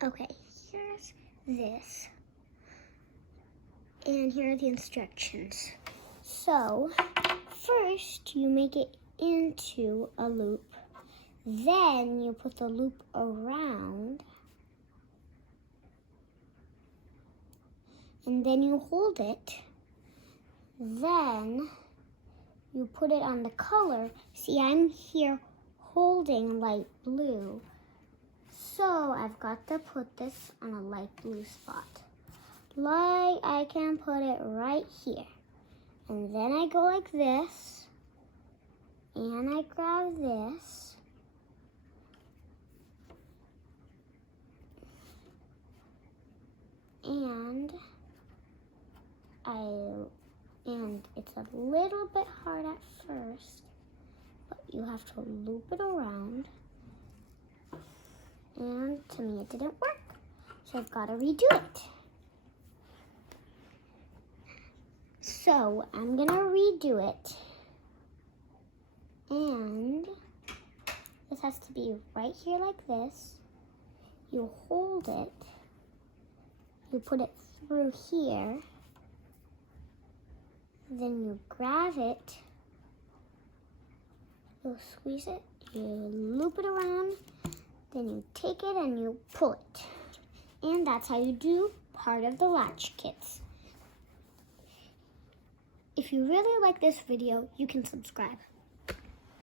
Okay, here's this. And here are the instructions. So, first you make it into a loop. Then you put the loop around. And then you hold it. Then you put it on the color. See, I'm here holding light blue. So I've got to put this on a light blue spot. Like I can put it right here. And then I go like this. And I grab this. And it's a little bit hard at first, but you have to loop it around. And to me it didn't work, so I've got to redo it. So I'm gonna redo it. And this has to be right here like this. You hold it, you put it through here, then you grab it, you squeeze it, you loop it around, then you take it and you pull it. And that's how you do part of the Latch kits. If you really like this video, you can subscribe.